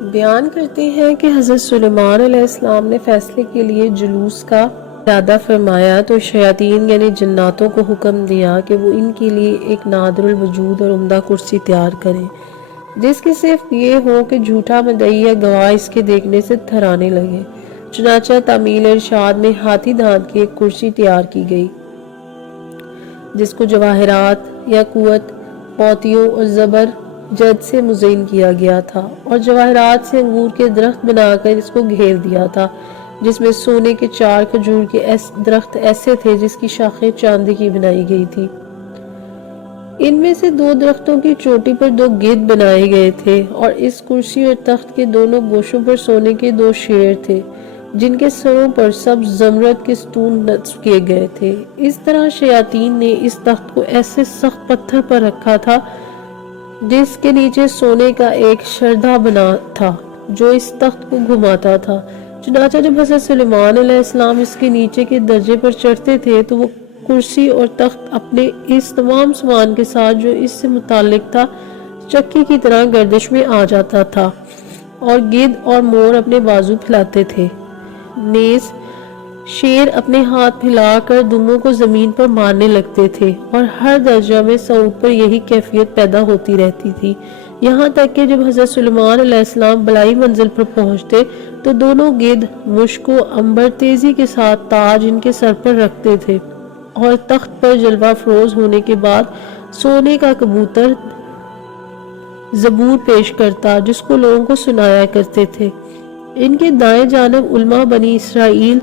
بیان کرتے ہیں کہ حضرت سلیمان علیہ السلام نے فیصلے کے لیے جلوس کا ارادہ فرمایا تو شیاطین یعنی جناتوں کو حکم دیا کہ وہ ان کے لیے ایک نادر الوجود اور عمدہ کرسی تیار کریں جس کی صرف یہ ہو کہ جھوٹا مدعی یا گواہ اس کے دیکھنے سے تھرانے لگے۔ چنانچہ تعمیل ارشاد میں ہاتھی دانت کی ایک کرسی تیار کی گئی جس کو جواہرات یاقوت موتیوں اور زبر جد سے مزین کیا گیا تھا اور جواہرات سے انگور کے درخت بنا کر اس کو گھیر دیا تھا جس میں سونے کے 4 کھجور کے درخت ایسے تھے جس کی شاخیں چاندی کی بنائی گئی تھی۔ ان میں سے 2 درختوں کی چوٹی پر 2 گدھ بنائے گئے تھے اور اس کرسی اور تخت کے دونوں گوشوں پر سونے کے 2 شیر تھے جن کے سروں پر سبز زمرد کے ستون نصب کیے گئے تھے۔ اس طرح شیاطین نے اس تخت کو ایسے سخت پتھر پر رکھا تھا جس کے نیچے سونے کا ایک شردھا بنا تھا جو اس تخت کو گھماتا تھا۔ چنانچہ جب حضرت سلیمان علیہ السلام اس کے نیچے کے درجے پر چڑھتے تھے تو وہ کرسی اور تخت اپنے اس تمام سامان کے ساتھ جو اس سے متعلق تھا چکی کی طرح گردش میں آ جاتا تھا اور گدھ اور مور اپنے بازو پھیلاتے تھے، نیز شیر اپنے ہاتھ پھیلا کر دموں کو زمین پر مارنے لگتے تھے اور ہر درجہ میں صعود پر یہی کیفیت پیدا ہوتی رہتی تھی، یہاں تک کہ جب حضرت سلیمان علیہ السلام بلائی منزل پر پہنچتے تو دونوں گدھ مشک و عنبر تیزی کے ساتھ تاج ان کے سر پر رکھتے تھے اور تخت پر جلوہ فروز ہونے کے بعد سونے کا کبوتر زبور پیش کرتا جس کو لوگوں کو سنایا کرتے تھے۔ ان کے دائیں جانب علماء بنی اسرائیل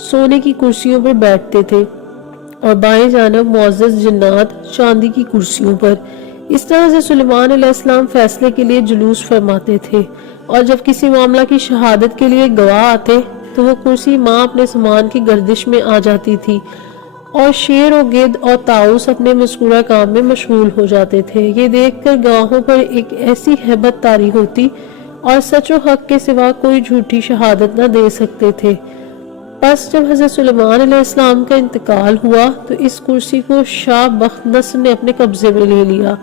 سونے کی کرسیوں پر بیٹھتے تھے اور بائیں جانب معزز جنات چاندی کی کرسیوں پر۔ اس طرح سے سلیمان علیہ السلام فیصلے کے لیے جلوس فرماتے تھے اور جب کسی معاملہ کی شہادت کے لیے گواہ آتے تو وہ کرسی ماں اپنے سامان کی گردش میں آ جاتی تھی اور شیر و گدھ اور طاؤس اپنے مذکورہ کام میں مشغول ہو جاتے تھے۔ یہ دیکھ کر گواہوں پر ایک ایسی ہیبت طاری ہوتی اور سچ و حق کے سوا کوئی جھوٹی شہادت نہ دے سکتے تھے۔ پس جب حضرت سلیمان علیہ السلام کا انتقال ہوا تو اس کرسی کو شاہ بخت نصر نے اپنے قبضے میں لے لیا،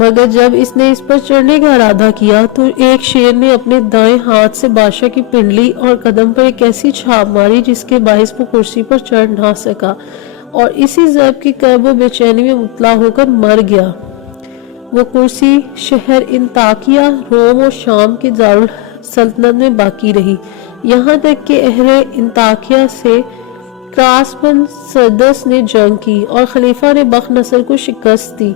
مگر جب اس نے اس پر چڑھنے کا ارادہ کیا تو ایک شیر نے اپنے دائیں ہاتھ سے بادشاہ کی پنڈلی اور قدم پر ایک ایسی چھاپ ماری جس کے باعث وہ کرسی پر چڑھ نہ سکا اور اسی ضرب کی کرب و بے چینی میں مبتلا ہو کر مر گیا۔ وہ کرسی شہر انطاکیہ روم و شام کے دارالسلطنت میں باقی رہی یہاں تک کہ اہل انطاکیہ سے کراسپن سردس نے جنگ کی اور خلیفہ نے بخت نصر کو شکست دی۔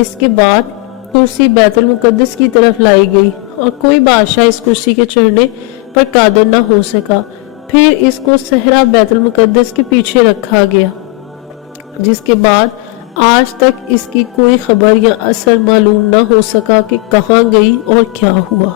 اس کے بعد کرسی بیت المقدس کی طرف لائی گئی اور کوئی بادشاہ اس کرسی کے چڑھنے پر قادر نہ ہو سکا۔ پھر اس کو صحرا بیت المقدس کے پیچھے رکھا گیا جس کے بعد آج تک اس کی کوئی خبر یا اثر معلوم نہ ہو سکا کہ کہاں گئی اور کیا ہوا۔